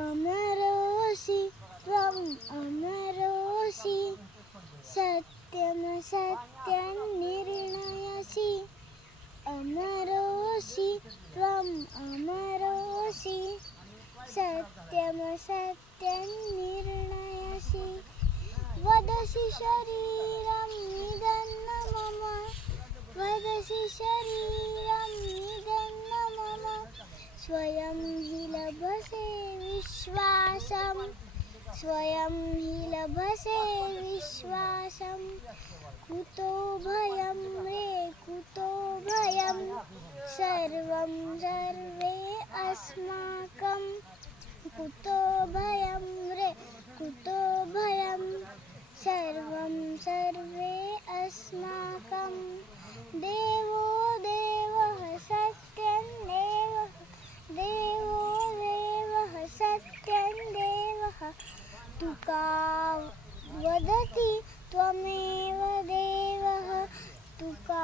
अमरोऽसि त्वम् अमरोऽसि सत्यं सत्यं निर्णयसि अमरोऽसि त्वम् अमरोऽसि सत्यं सत्यं निर्णयसि वदसि शरीरं निदन्न मम वदसि शरीरं निदन्न मम स्वयं हि लभसे विश्वासं स्वयं हि लभसे विश्वासं कुतो भयं रे कुतो भयं सर्वं सर्वे अस्माकं कुतो भयं रे कुतो भयं सर्वं सर्वे अस्माकं देवो देवः सत्यं देवः देवो देवः सत्यं देवः तुका वदति त्वमेव देवः तुका